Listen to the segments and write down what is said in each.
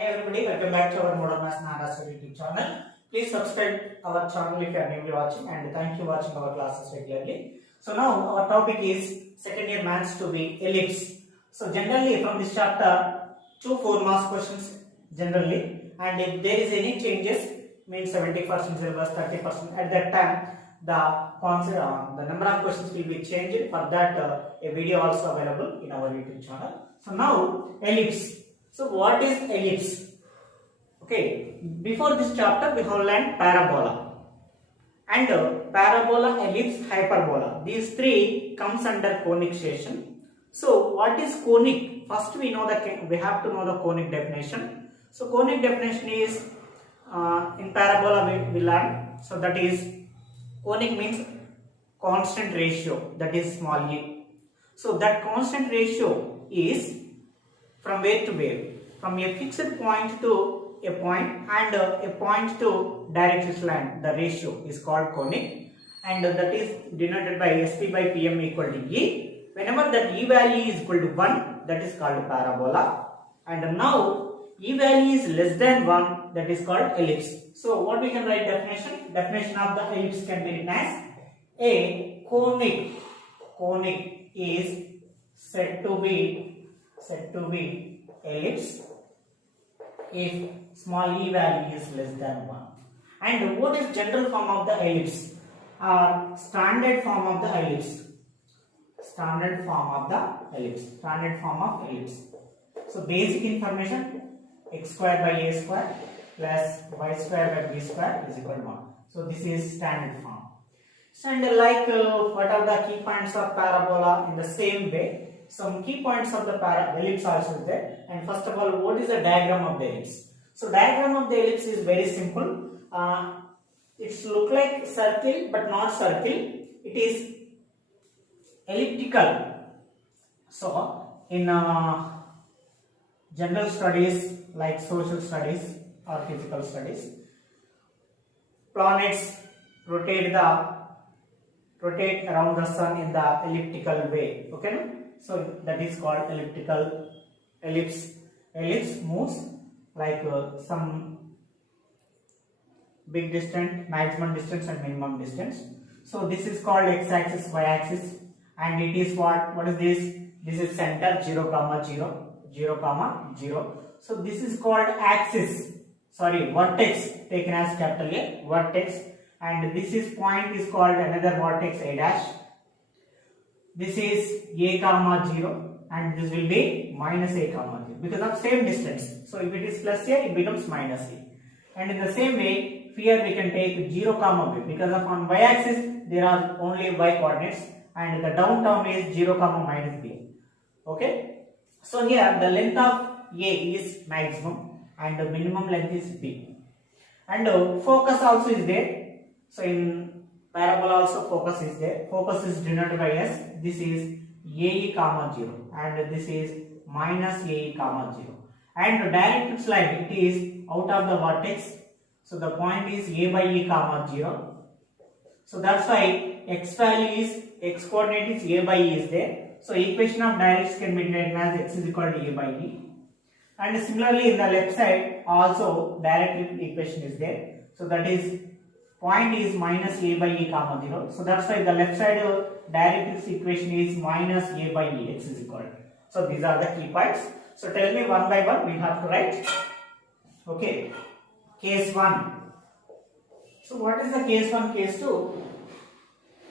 Hey everybody, welcome back to our Modern Maths Naras YouTube channel. Please subscribe our channel if you are newly watching, and thank you for watching our classes regularly. So now our topic is second year maths to be ellipse. So generally from this chapter, 2 4 marks questions generally, and if there is any changes, means 70% syllabus, 30% at that time the number of questions will be changed. For that a video also available in our YouTube channel. So now ellipse. So what is ellipse? Okay, before this chapter we have learned parabola and parabola, ellipse, hyperbola. These three comes under conic section. So what is conic? First we have to know the conic definition. So conic definition is in parabola we learn. So that is conic means constant ratio, that is small e. So that constant ratio is from where to where? From a fixed point to a point, and a point to directrix line. The ratio is called conic, and that is denoted by SP by PM equal to E. Whenever that E value is equal to 1, that is called parabola. And now E value is less than 1, that is called ellipse. So what we can write definition? Definition of the ellipse can be written as a conic. Conic is said to be ellipse if small e value is less than 1. And what is general form of the ellipse or standard form of the ellipse? Standard form of ellipse. So basic information, x square by a square plus y square by b square is equal to 1. So this is standard form. And like what are the key points of parabola? In the same way, some key points of the ellipse also is there. And first of all, what is the diagram of the ellipse? So diagram of the ellipse is very simple. It's look like circle but not circle. It is elliptical. So in general studies like social studies or physical studies, planets rotate around the sun in the elliptical way. Okay. So that is called elliptical ellipse. Ellipse moves like some big distance, maximum distance and minimum distance. So this is called x-axis, y-axis, and it is what is this? This is center 0, 0, 0. So this is called axis. Sorry, vertex taken as capital A, vertex, and this is point is called another vertex A dash. This is a comma 0 and this will be minus a comma 0 because of same distance. So if it is plus a, it becomes minus a. And in the same way, here we can take 0 comma b because of on y-axis there are only y coordinates and the down term is 0 comma minus b. Okay. So here the length of a is maximum and the minimum length is b. And focus also is there. So in parabola also focus is there. Focus is denoted by S. This is AE comma 0 and this is minus AE comma 0. And directrix line, it is out of the vertex. So the point is A by E comma 0. So that's why x value is, x coordinate is A by E is there. So equation of directrix can be written as x is equal to A by E. And similarly in the left side also directrix equation is there. So that is point is minus a by e comma 0. So that's why the left side directrix equation is minus a by e, x is equal. So these are the key points. So tell me one by one we have to write. Okay. Case 1. So what is the case 1, case 2?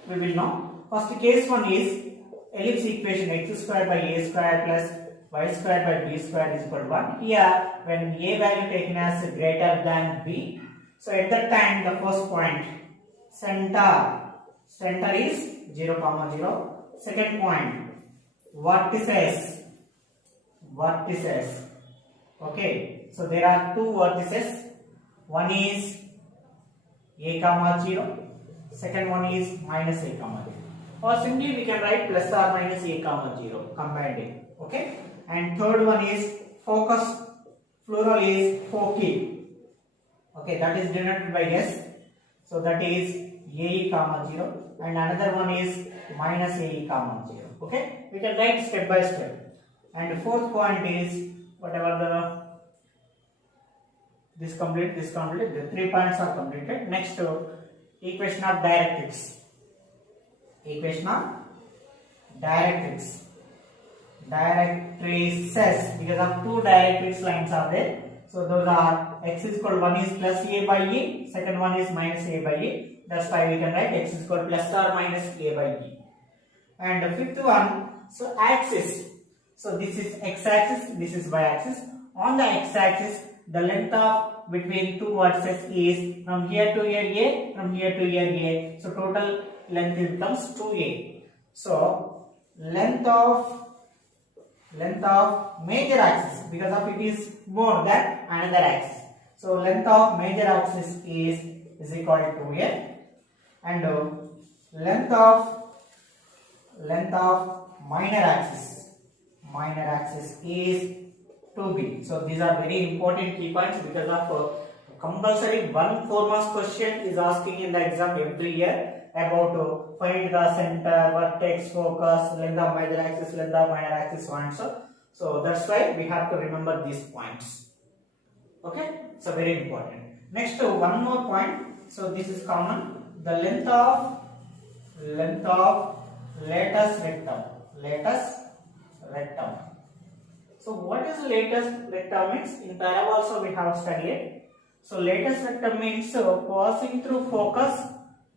We will know. First case 1 is ellipse equation x square by a square plus y square by b square is equal to 1. Here when a value taken as greater than b. So at that time the first point center is 0 comma 0. Second point vertices. Okay, so there are two vertices. One is a comma 0. Second one is minus a comma 0. Or simply we can write plus or minus a comma 0 combined in. Okay, and third one is focus. Plural is foci. Okay, that is denoted by S. So that is AE comma 0 and another one is minus AE comma 0. Okay, we can write step by step. And fourth point is whatever the this complete, this complete. The 3 points are completed. Next, equation of directrix. Equation of directrix. Directrices, because of 2 directrix lines are there. So those are x is equal, one is plus a by e, second one is minus a by e. That's why we can write x is equal plus or minus a by e. And the fifth one, so axis. So this is x axis, this is y axis. On the x axis, the length of between two vertices is from here to here a, from here to here a. So total length becomes 2a. So length of major axis, because of it is more than another axis. So length of major axis is equal to a, and length of minor axis is 2b. So these are very important key points, because of compulsory 1 4 marks question is asking in the exam every year about find the center, vertex, focus, length of major axis, length of minor axis, so and so. So that's why we have to remember these points. Okay, so very important. Next, one more point. So this is common. The length of latus rectum. So what is latus rectum means? In para also we have studied. So latus rectum means passing through focus.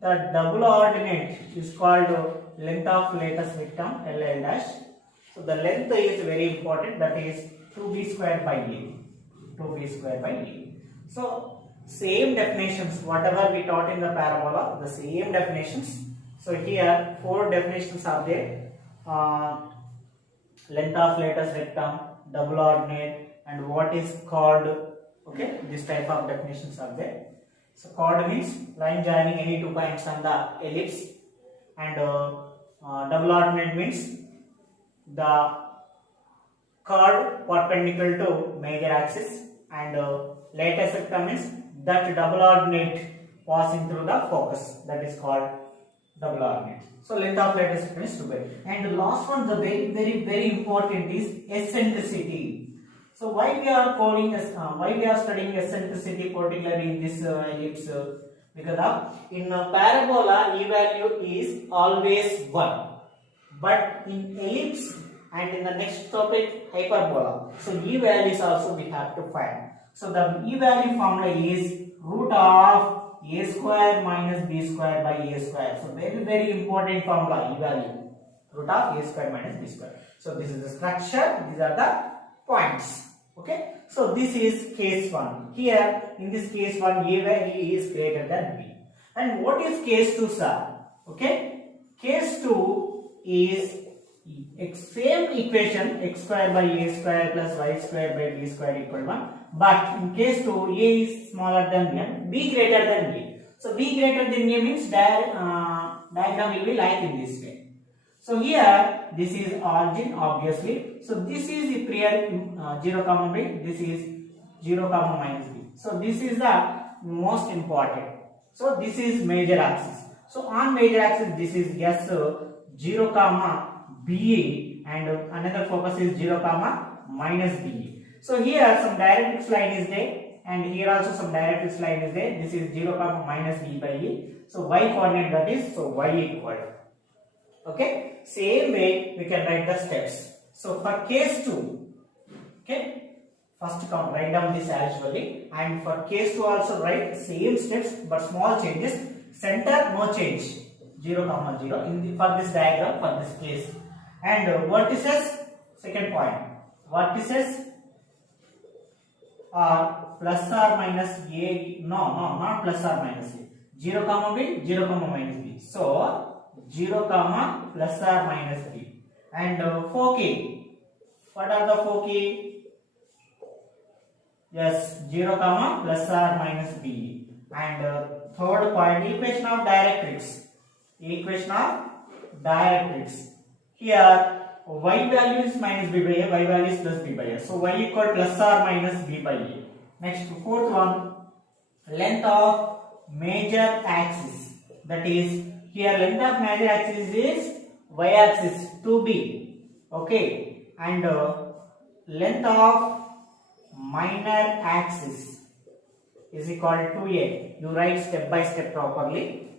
The double ordinate is called length of latus rectum, LL dash. So the length is very important, that is 2b square by a. 2b square by a. So same definitions, whatever we taught in the parabola, the same definitions. So here 4 definitions are there. Length of latus rectum, double ordinate, and what is chord. Okay, this type of definitions are there. So chord means line joining any 2 points on the ellipse, and double ordinate means the chord perpendicular to major axis, and latus rectum means that double ordinate passing through the focus, that is called double ordinate. So length of latus rectum is 2b. And the last one, the very important is eccentricity. So why we are studying eccentricity particularly in this ellipse? Because of in a parabola e value is always 1, but in ellipse and in the next topic hyperbola, so e values also we have to find. So the e value formula is root of a square minus b square by a square. So very important formula, e value, root of a square minus b square. So this is the structure, these are the points. Okay, so this is case 1. Here in this case 1, a value is greater than b. And what is case 2, sir? Okay, case 2 is same equation, x square by a square plus y square by b square equal 1. But in case 2, a is smaller than b and b greater than a. So b greater than a means diagram will be like in this way. So here this is origin, obviously. So this is the prior 0 comma b, this is 0 comma minus b. So this is the most important. So this is major axis. So on major axis this is yes 0 comma b, and another focus is 0 comma minus b. So here some directrix line is there, and here also some directrix line is there. This is 0 comma minus b by e. So y coordinate, that is, so y equal. Okay, same way we can write the steps. So for case 2, okay, first write down this usually, and for case 2 also write same steps but small changes. Center no change, 0 comma 0 for this diagram, for this case. And vertices, second point, vertices are plus or minus a, no, not plus or minus a, 0 comma b, 0 comma minus b. So 0 comma plus or minus b. And foci, what are the foci? Yes, 0 comma plus or minus b. And third point, equation of directrix. Equation of directrix. Here y value is minus b by a, y value is plus b by a. So y equal plus or minus b by a. Next, fourth one, length of major axis. That is, here length of major axis is y axis 2b. Okay, and length of minor axis is equal to a. You write step by step properly.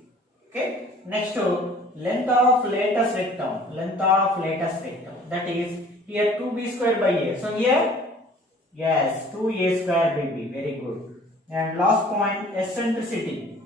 Okay. Next, length of latest rectum. Length of latest rectum. That is here 2b square by a. So here, yes, 2a square by b. Very good. And last point, eccentricity.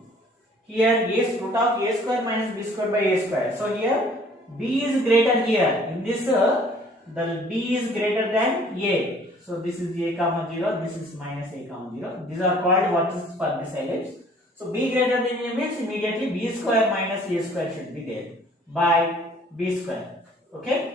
Here a root of a square minus b square by a square. So here b is greater here. In this, the b is greater than a. So this is a comma 0. This is minus a comma 0. These are called what is for this ellipse. So b greater than a means immediately b square minus a square should be there by b square. Okay.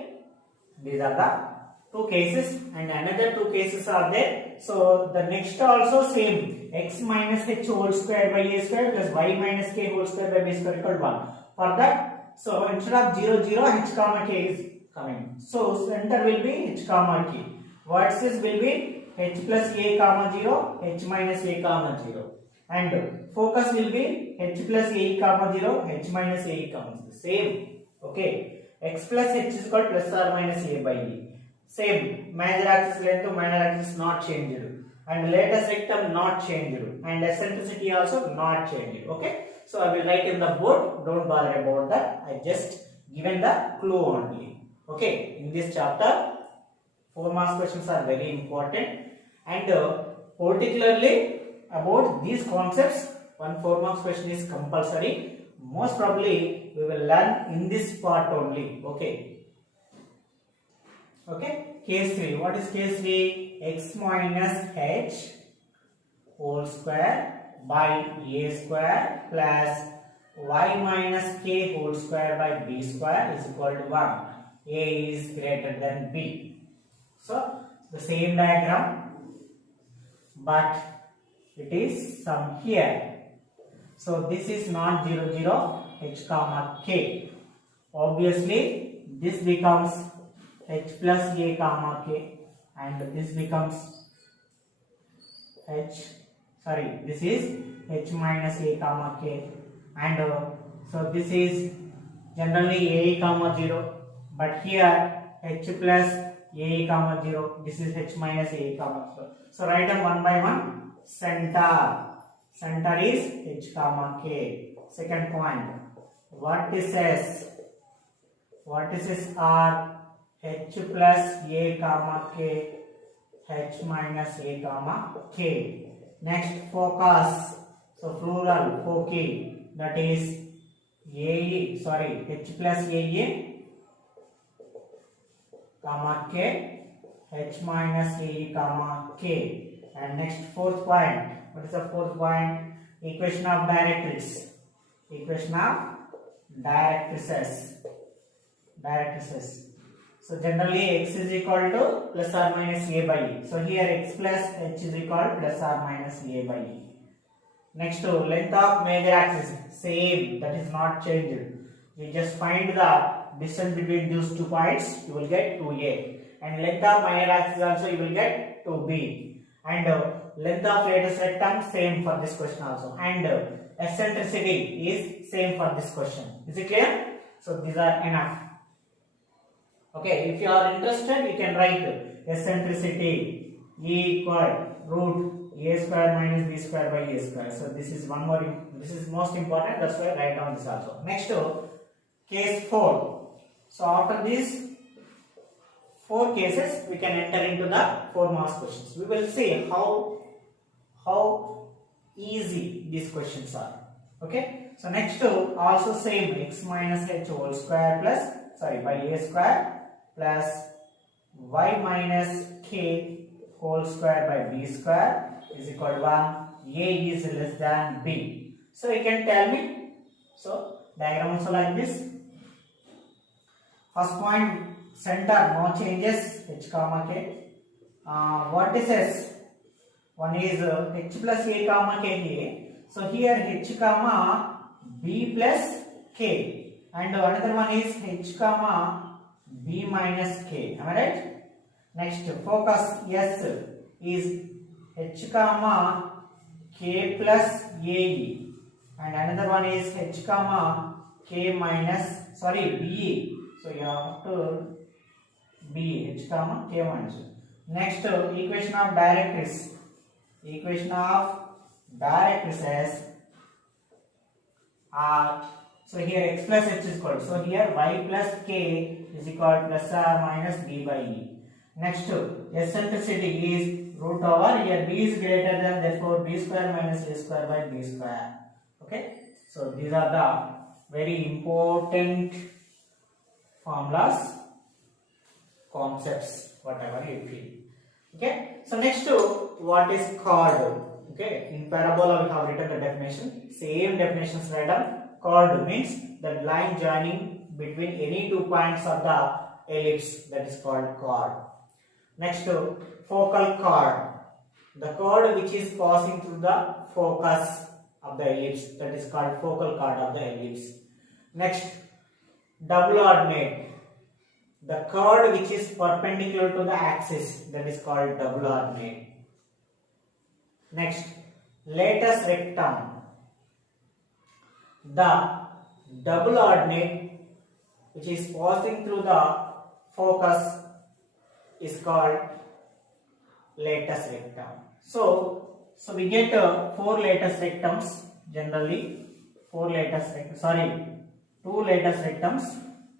These are the two cases, and another two cases are there. So the next also same, x minus h whole square by a square plus y minus k whole square by b square equal to 1. For that, so instead of 0 0 h comma k is coming. So center will be h comma k. Vertices will be h plus a comma 0, h minus a comma 0, and focus will be h plus a comma 0, h minus a comma 0. Same. Okay. X plus h is equal plus or minus a by e. Same. Major axis length to minor axis not changed, and latest rectum not changed, and eccentricity also not changed. Okay. So I will write in the board. Don't bother about that. I just given the clue only. Okay. In this chapter, 4 marks questions are very important, and particularly about these concepts, one 4 marks question is compulsory. Most probably we will learn in this part only. Okay. Okay. Case 3. What is case 3? X minus h whole square by a square plus y minus k whole square by b square is equal to 1. A is greater than b. So the same diagram, but it is some here. So this is not 0 0 h comma k. Obviously this becomes h plus a comma k, and this becomes this is h minus a comma k, and so this is generally a comma 0, but here h plus a comma 0, this is h minus a comma 0. So write them one by one. Center is h comma k. Second point, vertices are h plus a comma k, h minus a comma k. Next, focus. So plural, foci, that is h plus a comma k, h minus a comma k. And next, fourth point. What is the fourth point? Equation of directrices. Equation of directrices. So generally x is equal to plus or minus a by e. So here x plus h is equal to plus or minus a by e. Next, length of major axis, same, that is not changed. You just find the distance between these 2 points, you will get 2a. And length of minor axis also you will get 2b. And length of latest rectum same for this question also. And eccentricity is same for this question. Is it clear? So these are enough. Okay, if you are interested, you can write eccentricity equal root a square minus b square by a square. So this is one more. This is most important. That's why I write down this also. Next, case 4. So after these 4 cases, we can enter into the 4 marks questions. We will see how easy these questions are. Okay. So next, also same, x minus h whole square by a square plus y minus k whole square by b square is equal to 1. A is less than b. So you can tell me. So diagram also like this. First point, center no changes, h comma k. Vertices, one is h plus a comma k here. So here h comma b plus k, and another one is h comma b minus k. Am I right? Next, focus S is h comma k plus ae, and another one is h comma k minus be. So you have to b h comma k minus. Next, equation of directrices. Equation of directrices are, so here x plus h is equal, so here y plus k is equal to plus or minus b by e. Next, eccentricity is root over, here b is greater than, therefore b square minus a square by b square. Okay, so these are the very important formulas, concepts, whatever you feel. Okay, so next to what is chord. Okay, in parabola we have written the definition, same definitions written down. Chord means the line joining between any 2 points of the ellipse, that is called chord. Next to focal chord, the chord which is passing through the focus of the ellipse, that is called focal chord of the ellipse. Next, double ordinate, the chord which is perpendicular to the axis, that is called double ordinate. Next, latus rectum, the double ordinate which is passing through the focus is called latus rectum. So we get 4 latus rectums generally, 2 latus rectums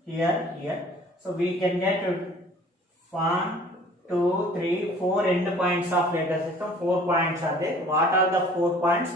here. So we can get 1, 2, 3, 4 end points of latus rectum. 4 points are there. What are the 4 points?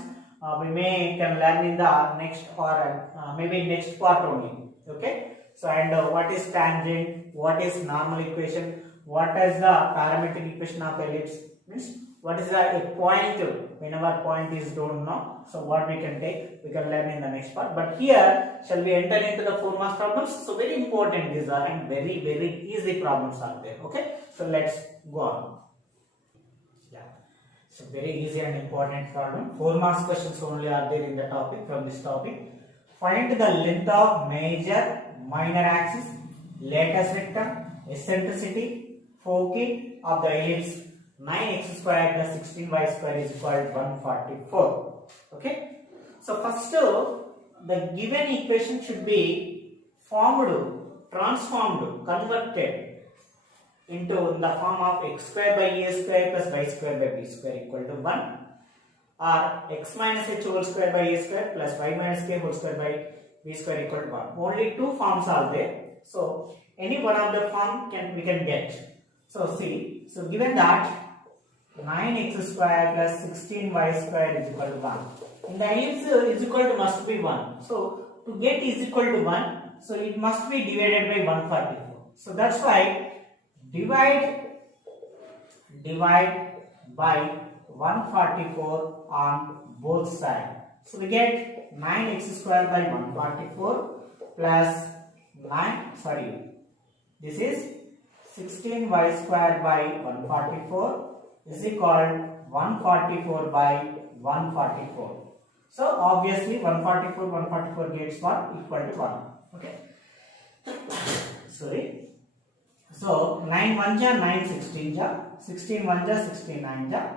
We can learn in the next or maybe next part only. Okay. So and what is tangent? What is normal equation? What is the parametric equation of ellipse? Means what is the point? Whenever point is don't know. So what we can take, we can learn in the next part. But here, shall we enter into the 4 marks problems? So very important these are, and very easy problems are there. Okay. So let's go on. Yeah. So very easy and important problem. 4 marks questions only are there in the topic, from this topic. Find the length of major, minor axis, latus rectum, eccentricity, foci of the ellipse. 9x square plus 16y square is equal to 144. Okay. So first, the given equation should be transformed, converted into the form of x square by a square plus y square by b square equal to 1, or x minus h whole square by a square plus y minus k whole square by b square equal to 1. Only 2 forms are there. So any one of the form we can get. So see, so given that 9x square plus 16y square is equal to 1. In the ellipse is equal to must be 1. So to get is equal to 1, so it must be divided by 144. So that's why divide by 144 on both sides. So we get 9x square by 144 plus this is 16y square by 144 is equal to 144 by 144. So obviously 144 gets what? Equal to 1. Okay. Sorry. So 9 1 ja, 9 16 ja, 16 1 ja, 16 9 ja.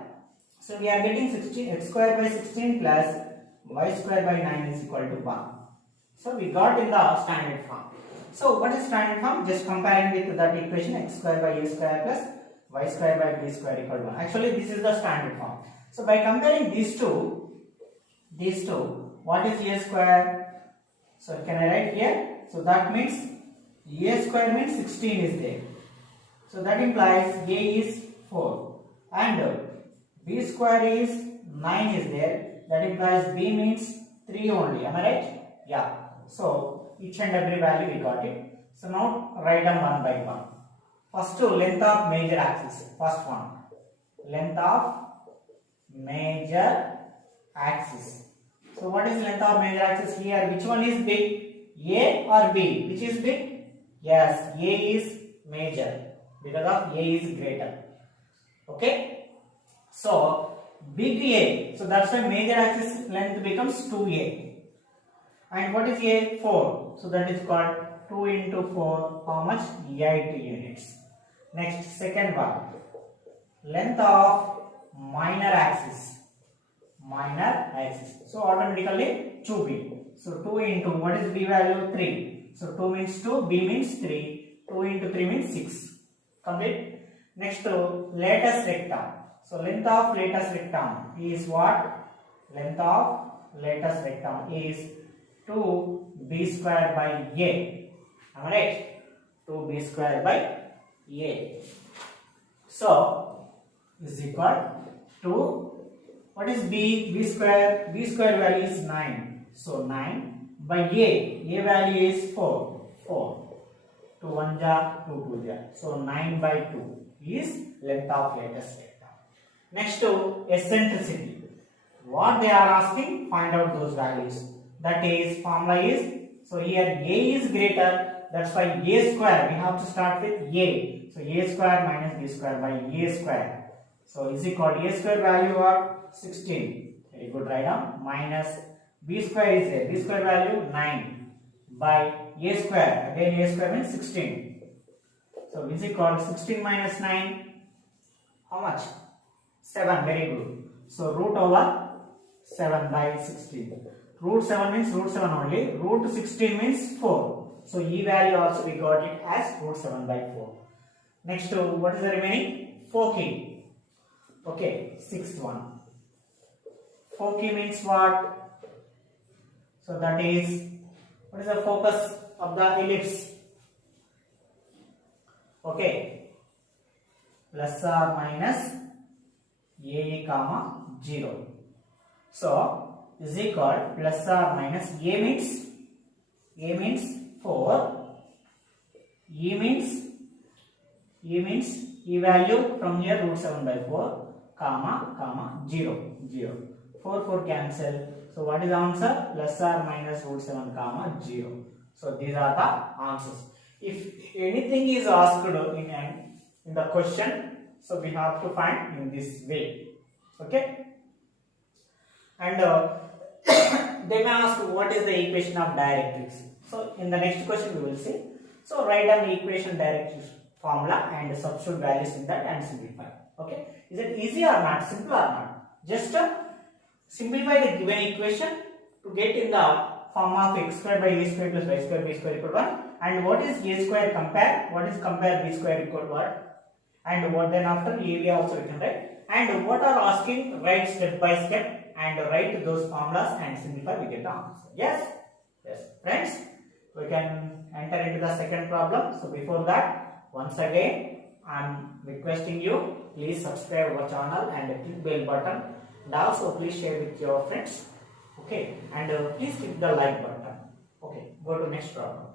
So we are getting 16 x square by 16 plus y square by 9 is equal to 1. So we got in the standard form. So what is standard form? Just comparing with that equation, x square by a square plus y square by b square equal to 1. Actually this is the standard form. So by comparing these two, what is a square? So can I write here? So that means a square means 16 is there. So that implies a is 4 and b square is 9 is there. That implies b means 3 only. Am I right? Yeah. So each and every value we got it. So now write them one by one. First, length of major axis. First one, length of major axis. So what is length of major axis here? Which one is big? A or B? Which is big? Yes, A is major because of A is greater. Okay. So big A. So that's why major axis length becomes 2A. And what is A? 4. So that is called 2 into 4. How much? 8 units. Next, second one. Length of minor axis. So automatically 2B. So 2 into what is B value? 3. So 2 means 2, B means 3. 2 into 3 means 6. Complete. Next, latus rectum. So length of latus rectum is what? length of lattice rectum is 2b square by a. Am I right? 2b square by a. So is equal to, what is b? B square. B square value is 9. So 9 by a. A value is 4. 4. 2 1 ja, 2 2 ja. So 9 by 2 is length of lattice rectum. Next to eccentricity. What they are asking, find out those values. That is, formula is, so here a is greater, that's why a square, we have to start with a. So a square minus b square by a square. So is equal to a square value of 16. Very good, write down. Minus b square is a, b square value 9 by a square. Again a square means 16. So is equal to 16 minus 9. How much? 7. Very good. So root over 7 by 16. Root 7 means root 7 only. Root 16 means 4. So E value also we got it as root 7 by 4. Next to what is the remaining? Foci. Okay, sixth one. Foci means what? So that is, what is the focus of the ellipse? Okay, plus or minus a comma 0. So is equal plus or minus a means 4, e means e value from here root 7 by 4 comma 0 0. 4 4 cancel. So what is the answer? Plus or minus root 7 comma 0. So these are the answers. If anything is asked in the question, so we have to find in this way. Okay. And they may ask what is the equation of directrix. So in the next question we will see. So write down the equation directrix formula and substitute values in that and simplify. Okay. Is it easy or not? Simple or not? Just simplify the given equation to get in the form of x square by a square plus y square b square equal to 1. And what is a square compare? What is compare b square equal to what? And what then after a also we can write. And what are asking, write step by step and write those formulas and simplify, we get the answer. Yes? Yes. Friends, we can enter into the second problem. So before that, once again, I am requesting you, please subscribe our channel and click bell button. And also please share with your friends. Okay. And please click the like button. Okay. Go to next problem.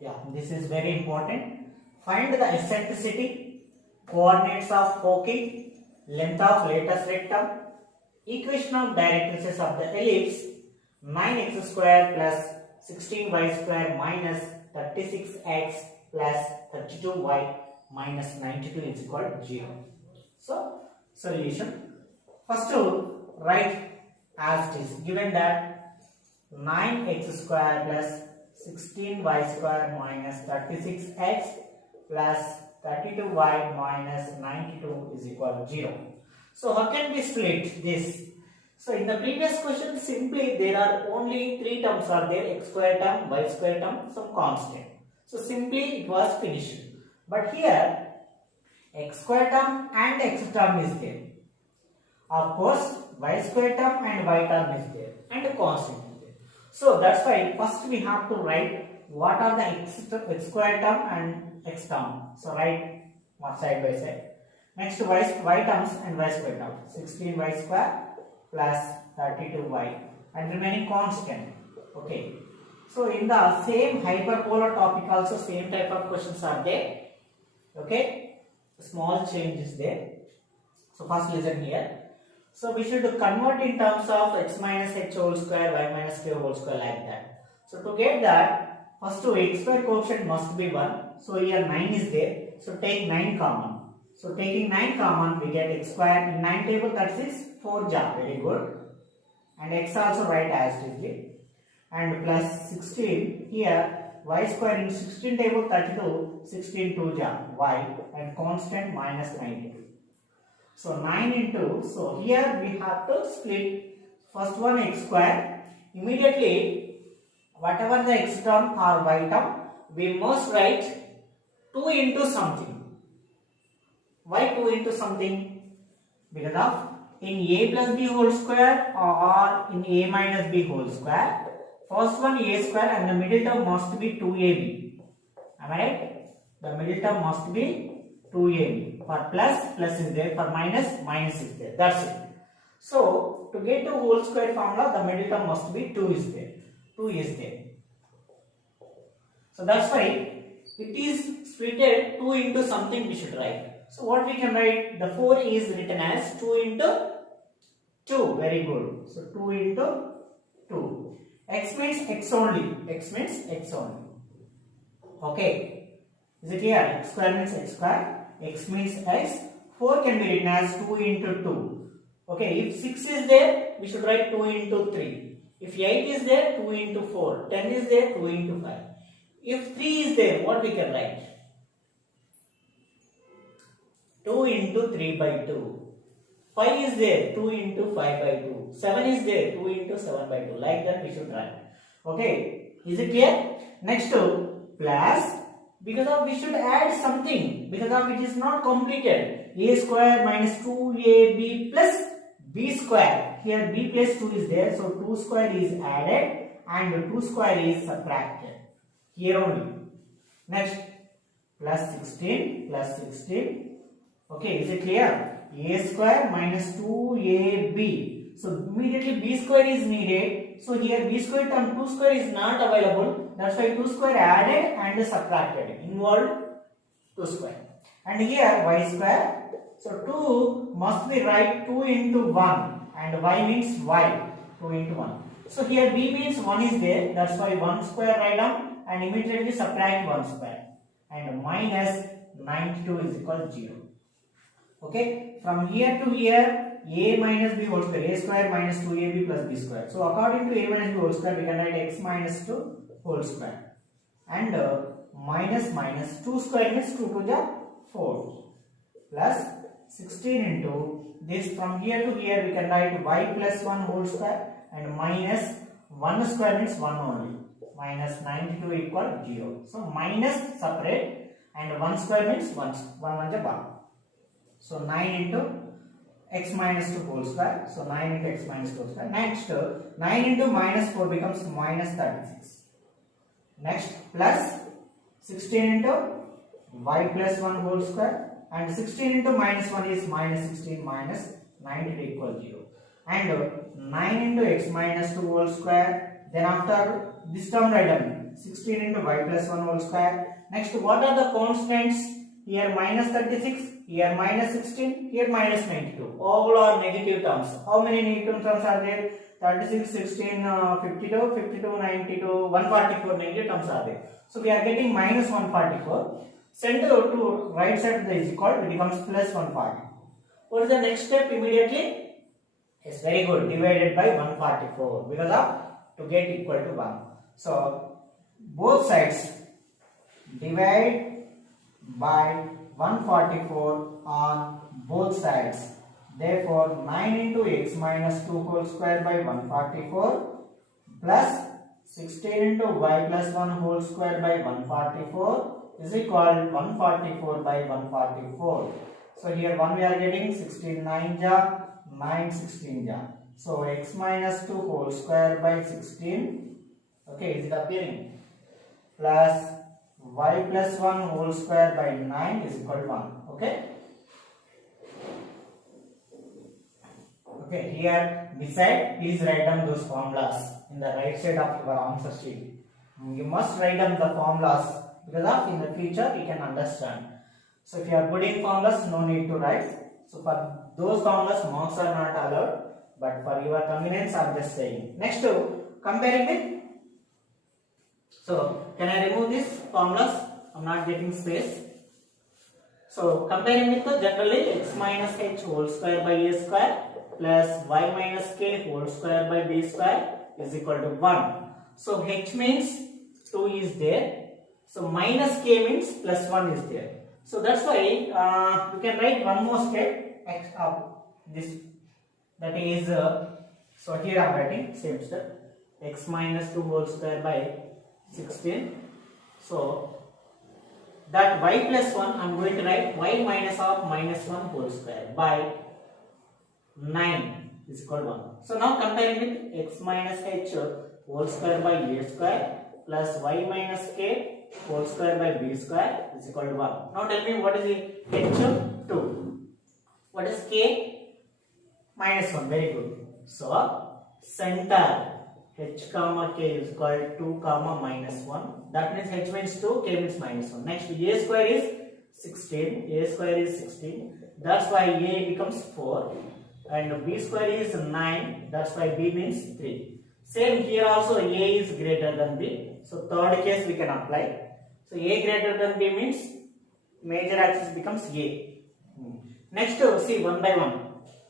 Yeah, this is very important. Find the eccentricity, coordinates of foci, length of lattice rectum, equation of directrices of the ellipse, 9x square plus 16y square minus 36x plus 32y minus 92 is equal to 0. So, solution. First to write as it is. Given that 9x square plus 16y square minus 36x plus 32y minus 92 is equal to 0. So how can we split this? So in the previous question, simply there are only 3 terms are there: x square term, y square term, some constant. So simply it was finished. But here x square term and x term is there. Of course y square term and y term is there and a constant is there. So that's why first we have to write what are the x square term and x term. So write side by side. Next y terms and y square term. 16y square plus 32y and remaining constant. Okay. So in the same hyperpolar topic also same type of questions are there. Okay. Small change is there. So first listen here. So we should convert in terms of x minus h whole square, y minus k whole square like that. So to get that, first to x square coefficient must be 1. So here 9 is there. So take 9 common. So taking 9 common, we get x square. In 9 table that is 4 ja. Very good. And x also write as it is. And plus 16 here y square in 16 table 32, 16 2 ja y and constant minus 92. So 9 into, so here we have to split first one x square. Immediately whatever the x term or y term, we must write 2 into something. Why 2 into something? because of in a plus b whole square or in a minus b whole square, first one a square and the middle term must be 2ab. Am I right? The middle term must be 2ab. For plus, plus is there. For minus, minus is there. That's it. So to get to whole square formula, the middle term must be 2 is there. 2 is there. So that's why it is splitted 2 into something we should write. So what we can write? The 4 is written as 2 into 2. Very good. So 2 into 2. X means x only. X means x only. Okay. Is it clear? X square means x square. X means x. 4 can be written as 2 into 2. Okay. If 6 is there, we should write 2 into 3. If 8 is there, 2 into 4. 10 is there, 2 into 5. If 3 is there, what we can write? 2 into 3 by 2. 5 is there, 2 into 5 by 2. 7 is there, 2 into 7 by 2. Like that we should write. Okay. Is it clear? Next to plus, because of we should add something. Because of it is not completed. A square minus 2ab plus b square. Here b plus 2 is there. So 2 square is added and 2 square is subtracted. Here only. Next, plus 16, plus 16. Okay, is it clear? A square minus 2ab. So immediately b square is needed. So here b square term 2 square is not available. That's why 2 square added and subtracted. Involved 2 square. And here y square. So 2 must be right 2 into 1. And y means y. 2 into 1. So here b means 1 is there. That's why 1 square write down. And immediately subtract 1 square. And minus 92 is equal to 0. Okay, from here to here, a minus b whole square, a square minus 2ab plus b square. So according to a minus b whole square, we can write x minus 2 whole square. And minus 2 square means 2 to the 4. Plus 16 into this, from here to here, we can write y plus 1 whole square. And minus 1 square means 1 only. Minus 92 equal 0. So minus separate and 1 square means 1 the bar. So 9 into x minus 2 whole square. So 9 into x minus 2 whole square. Next, 9 into minus 4 becomes minus 36. Next, plus 16 into y plus 1 whole square. And 16 into minus 1 is minus 16 minus 92 equal 0. And 9 into x minus 2 whole square. Then after this term write down 16 into y plus 1 whole square. Next, what are the constants? Here minus 36, here minus 16, here minus 92. All are negative terms. How many negative terms are there? 36, 16, 52, 52, 92, 144 negative terms are there. So we are getting minus 144. Send to right side of the is equal, it becomes plus 140. What is the next step immediately? Yes, very good. Divided by 144 because of to get equal to 1. So both sides divide by 144 on both sides. Therefore 9 into x minus 2 whole square by 144 plus 16 into y plus 1 whole square by 144 is equal 144 by 144. So here 1 we are getting 16 9 ja, 9 16 ja. So x minus 2 whole square by 16. Okay, is it appearing? Plus y plus 1 whole square by 9 is equal to 1. Okay. Okay, here beside please write down those formulas in the right side of your answer sheet. You must write down the formulas because of in the future you can understand. So if you are putting formulas, no need to write. So for those formulas, marks are not allowed. But for your convenience, I am just saying. Next, comparing with. So can I remove these formulas? I am not getting space. So comparing with generally x minus h whole square by a square plus y minus k whole square by b square is equal to 1. So h means 2 is there. So minus k means plus 1 is there. So that's why you can write one more step x this, that is so here I am writing same step, x minus 2 whole square by 16. So that y plus 1 I am going to write y minus of minus 1 whole square by 9 is equal to 1. So now comparing with x minus h whole square by a square plus y minus k whole square by b square is equal to 1. Now tell me what is the h? 2. What is k? Minus 1. Very good. So center h comma k is equal to 2 comma minus 1. That means h means 2, k means minus 1. Next a square is 16. A square is 16. That's why a becomes 4. And b square is 9. That's why b means 3. Same here also a is greater than b. So third case we can apply. So a greater than b means major axis becomes a. Next see one by one.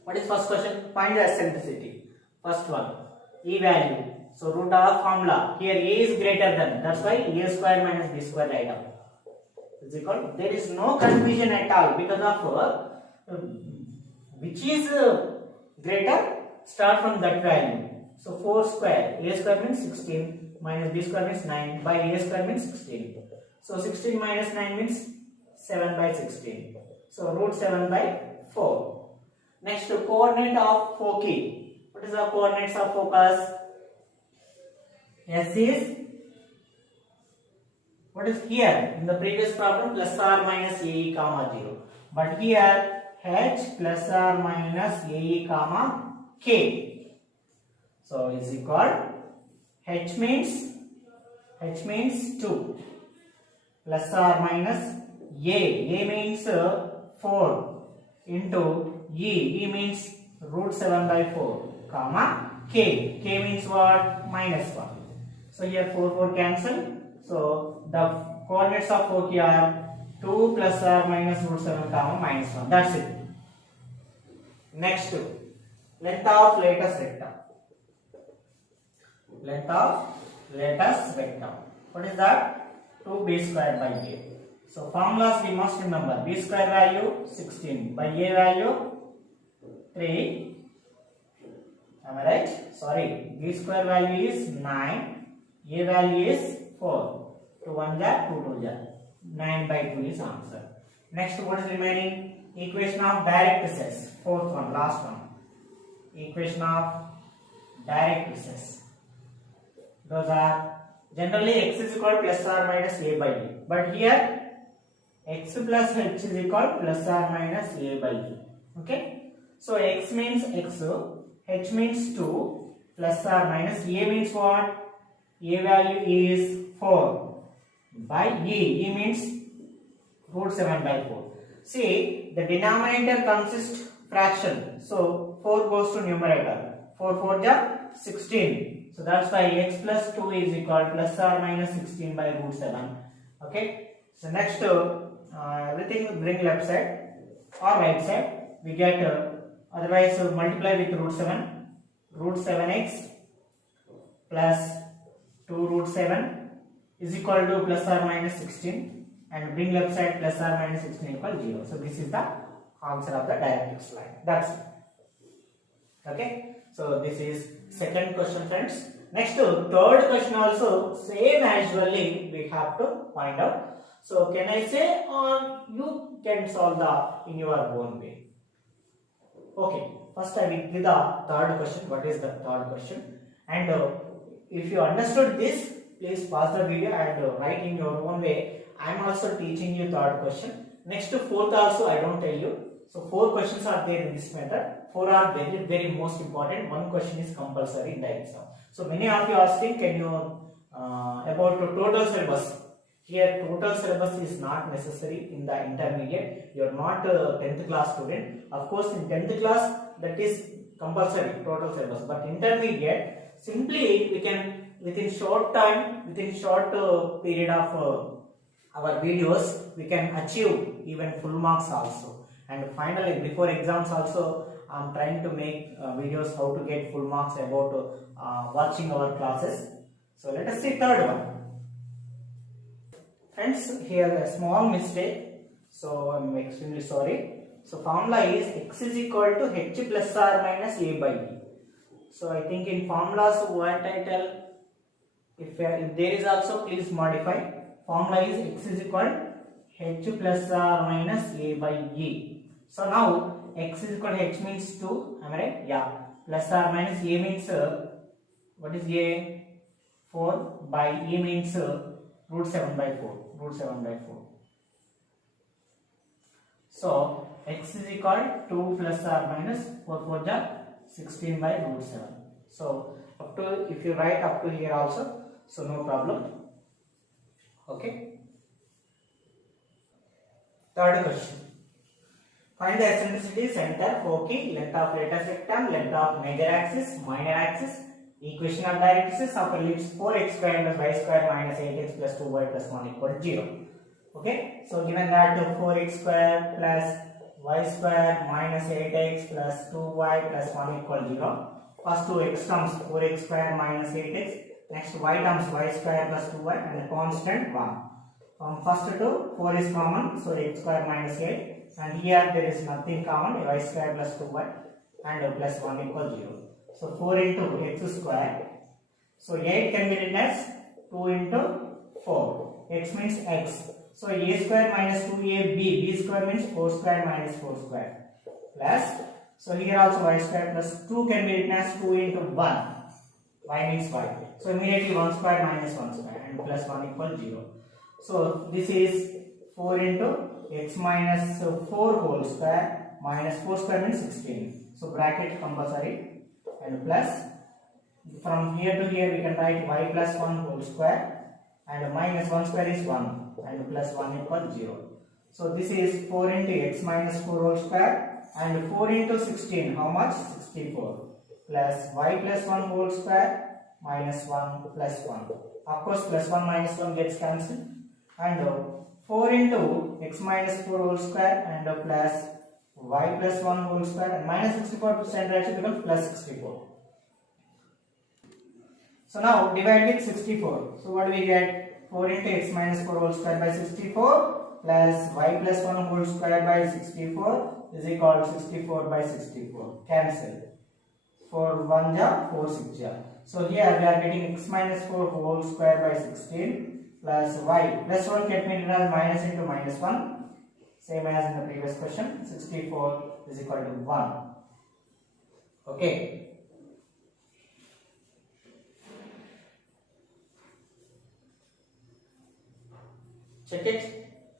What is first question? Find the eccentricity. First one, e value. So root of formula. Here a is greater than. That's why a square minus b square right up. Is equal. There is no confusion at all because of which is greater. Start from that value. So 4 square. A square means 16 minus b square means 9 by a square means 16. So 16 minus 9 means 7 by 16. So root 7 by 4. Next coordinate of foci. What is the coordinates of focus? S is what is here in the previous problem plus or minus ae comma 0. But here h plus or minus ae comma k. So is equal h means 2 plus or minus a means 4 into e means root 7 by 4 comma k means what? Minus 1. So here 4 cancel. So the coordinates of foci are 2 plus or minus root 7 comma minus 1. That's it. Next, length of lattice vector. Length of lattice vector. What is that? 2b square by a. So formulas we must remember. B square value 16 by a value 3. Am I right? Sorry. B square value is 9. A value is 4. 2 1 ja, 2 2 ja. 9 by 2 is answer. Next, what is remaining? Equation of direct recess. Fourth one, last one. Equation of direct recess. Those are generally x is equal to plus or minus a by b. But here x plus h is equal to plus or minus a by b. Okay. So x means x, h means 2, plus or minus a means what? A value is 4 by e means root 7 by 4. See, the denominator consists fraction. So 4 goes to numerator. 4 4 ja 16. So that's why x plus 2 is equal to plus or minus 16 by root 7. Okay. So next, everything bring left side or right side. We get otherwise multiply with root 7. Root 7x plus 2 root 7 is equal to plus or minus 16, and bring left side plus or minus 16 equal 0. So this is the answer of the directrix line. That's it. Okay. So this is second question, friends. Next, third question also same as usually we have to find out. So can I say, or you can solve the in your own way? Okay. First I will give the third question. What is the third question? And if you understood this, please pause the video and write in your own way. I am also teaching you third question. Next, fourth also I don't tell you. So 4 questions are there in this method. 4 are very most important. 1 question is compulsory in the exam. So many of you asking, can you about total syllabus? Here total syllabus is not necessary in the intermediate. You are not a 10th class student. Of course, in 10th class that is compulsory total syllabus. But intermediate, simply we can within short time, within short period of our videos, we can achieve even full marks also. And finally, before exams also, I am trying to make videos how to get full marks about watching our classes. So let us see third one. Friends, here a small mistake. So I am extremely sorry. So formula is x is equal to h plus or minus a by b. So I think in formulas what I tell, if there is also please modify. Formula is x is equal to h plus or minus a by e. So now x is equal to h means 2, am I right? Yeah. Plus or minus a means what is a? 4 by e means root 7 by 4. Root 7 by 4. So x is equal to 2 plus or minus 4 4 ja 16 by root 7. So up to, if you write up to here also, so no problem. Okay. Third question. Find the eccentricity, center, foci, length of lattice rectangle, length of major axis, minor axis, equation of directrices of ellipse 4x square plus y square minus 8x plus 2y plus 1 equal to 0. Okay. So given that 4x square plus y square minus 8x plus 2y plus 1 equal to 0. First two x terms 4x square minus 8x. Next y terms y square plus 2y and the constant 1. From first to 4 is common, so x square minus 8. And here there is nothing common, y square plus 2y and plus 1 equal 0. So 4 into x square. So 8 can be written as 2 into 4. X means x. So a square minus 2ab, b square means 4 square minus 4 square. Plus, so here also y square plus 2 can be written as 2 into 1. Y means y. So immediately 1 square minus 1 square and plus 1 equal 0. So this is 4 into x minus 4 whole square minus 4 square means 16. So bracket compulsory and plus, from here to here we can write y plus 1 whole square and minus 1 square is 1 and plus 1 equal 0. So this is 4 into x minus 4 whole square and 4 into 16, how much? 64 plus y plus 1 whole square minus 1 plus 1. Of course plus 1 minus 1 gets cancelled and 4 into x minus 4 whole square and plus y plus 1 whole square and minus 64% actually becomes plus 64. So now divide with 64. So what do we get? 4 into x minus 4 whole square by 64 plus y plus 1 whole square by 64 is equal to 64 by 64. Cancel. 4 1 ja, 4 6 ja. So here we are getting x minus 4 whole square by 16 plus y plus 1 can be written as minus into minus 1. Same as in the previous question. 64 is equal to 1. Okay. Check it.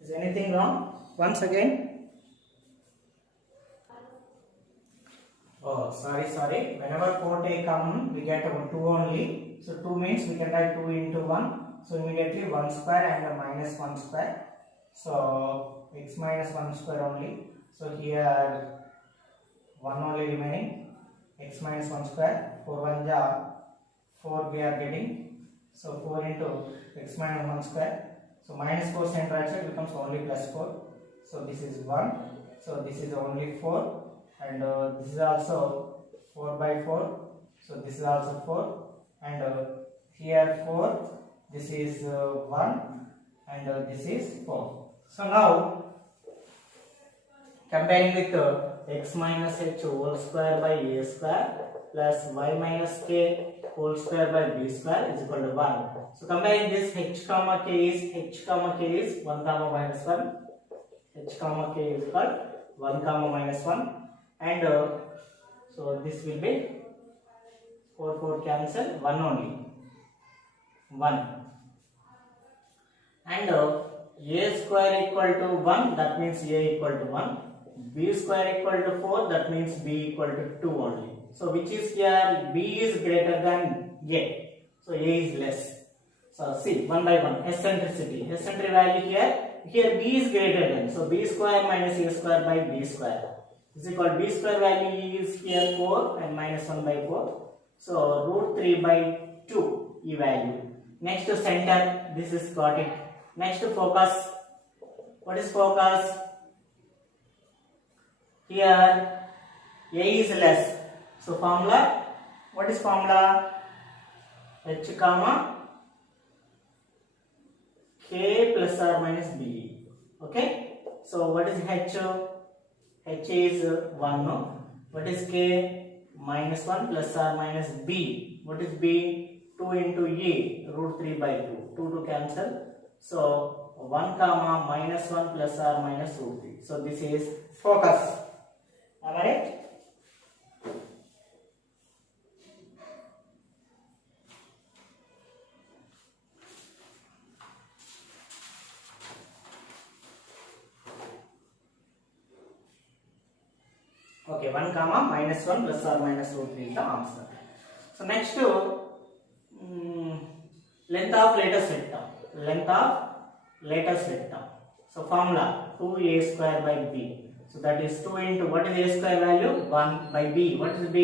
Is anything wrong? Once again. Oh, sorry. Whenever 4 take common, we get 2 only. So 2 means we can write 2 into 1. So immediately 1 square and minus 1 square. So x minus 1 square only. So here 1 only remaining. X minus 1 square. 4 1 ja 4 we are getting. So 4 into x minus 1 square. So minus 4 center outside becomes only plus 4. So this is 1. So this is only 4. And this is also 4 by 4. So this is also 4. And here 4. This is 1. And this is 4. So now comparing with x minus h whole square by a square plus y minus k whole square by b square is equal to 1. So comparing this h comma k is 1 comma minus 1. H comma k is equal 1 comma minus 1. And so this will be 4 4 cancel 1 only 1. And a square equal to 1, that means a equal to 1. B square equal to 4, that means b equal to 2 only. So which is here? B is greater than a. So a is less. So see, 1 by 1, eccentricity. Eccentric value here b is greater than. So b square minus a square by b square is equal to b square value is here 4 and minus 1 by 4. So root 3 by 2 e value. Next to center, this is got it. Next to focus. What is focus? Here a is less. So formula, what is formula? H comma k plus or minus b. Okay. So what is h? H is 1. No? What is k? Minus 1 plus or minus b. What is b? 2 into a, root 3 by 2. 2 to cancel. So 1 comma minus 1 plus or minus root 3. So this is focus. Am I right? Okay, 1 comma minus 1 plus or minus root 3 is the answer. So next, length of latest vector. Length of latest vector. So formula 2a square by b. So that is 2 into what is a square value? 1 by b. What is b?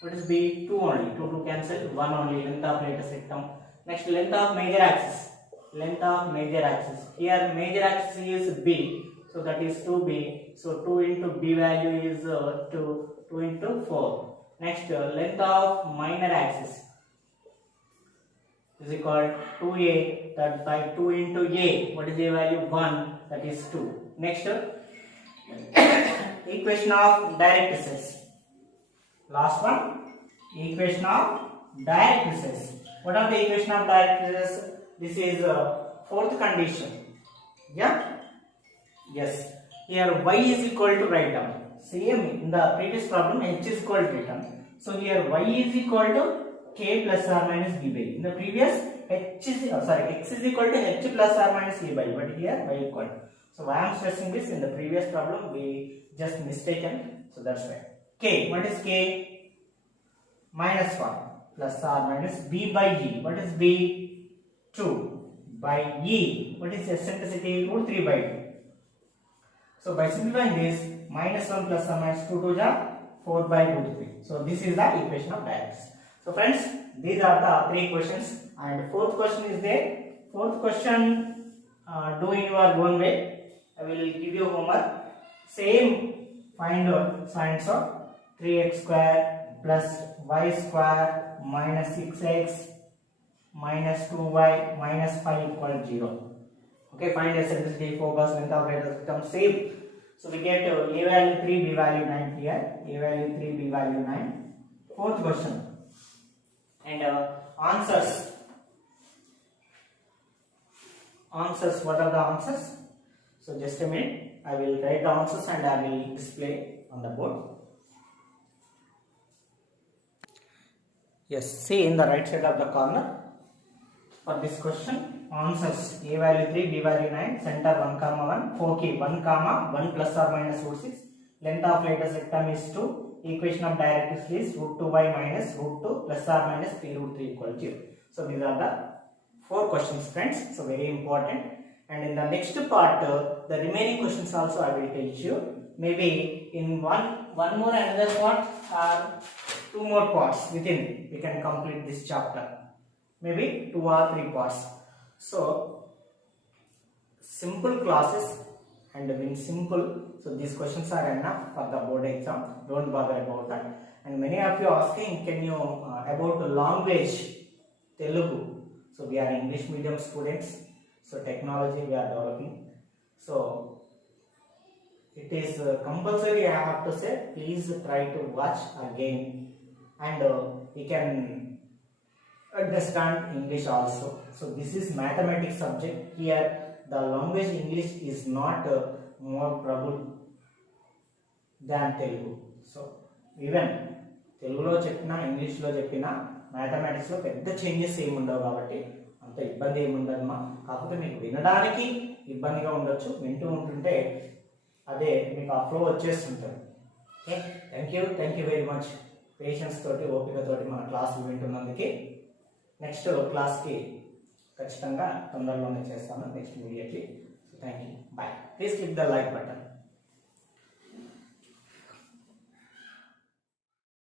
What is b? 2 only. 2 to cancel. 1 only. Length of latest vector. Next, length of major axis. Length of major axis. Here major axis is b. So that is 2b. So 2 into b value is 2. 2 into 4. Next, length of minor axis is equal to 2a. That by 2 into a. What is a value? 1. That is 2. Next, equation of directrices. Last one, equation of directrices. What are the equation of directrices? This is fourth condition. Yeah. Yes. Here y is equal to write down. Same in the previous problem, h is equal to written. So here y is equal to k plus or minus b by. In the previous x is equal to h plus or minus a by. But here y equal to. So why I am stressing this? In the previous problem we just mistaken. So that's why. K. What is k? Minus 1 plus or minus b by e. What is b? 2 by e. What is eccentricity? Root 3 by 2. So by simplifying this, minus 1 plus or minus 2 to the 4 by root 3. So this is the equation of directrices. So friends, these are the 3 questions, and fourth question is there. Fourth question, do in your own way. I will give you homework. Same, find sines of 3x square plus y square minus 6x minus 2y minus 5 equal to 0. Okay, find eccentricity, focus, length of latest vector, same. So we get a value 3, b value 9 here. A value 3, b value 9. Fourth question. And answers. Answers, what are the answers? So just a minute, I will write the answers and I will display on the board. Yes, see in the right side of the corner. For this question, answers a value 3, b value 9, center 1 comma 1, 4 key 1 comma 1 plus or minus root 6, length of latest vector is 2, equation of directrices is root 2y minus root 2 plus or minus 3 root 3 equal to 0. So these are the 4 questions, friends. So very important. And in the next part, the remaining questions also I will teach you. Maybe in one more another part or 2 more parts within we can complete this chapter. Maybe 2 or 3 parts. So simple classes and in simple. So these questions are enough for the board exam. Don't bother about that. And many of you asking, can you about the language Telugu? So we are English medium students. So technology we are developing. So it is compulsory, I have to say. Please try to watch again, and you can understand English also. So this is mathematics subject. Here the language English is not more trouble than Telugu. So even Telugulo cheppina, Englishlo cheppina, mathematics lo pedda changes em undavu kabatti అంత ఇబ్బంది ఏమి ఉండదమ్మా. కాకపోతే మీకు వినడానికి ఇబ్బందిగా ఉండొచ్చు, వింటూ ఉంటుంటే అదే మీకు ఆ ఫ్లో వచ్చేస్తుంటుంది. Okay, thank you very much. Patience తోటి ఓపికతోటి మన క్లాసులు వింటున్నందుకు. నెక్స్ట్ క్లాస్కి ఖచ్చితంగా తొందరలోనే చేస్తాను, next immediately. Thank you, bye. Please click the like button.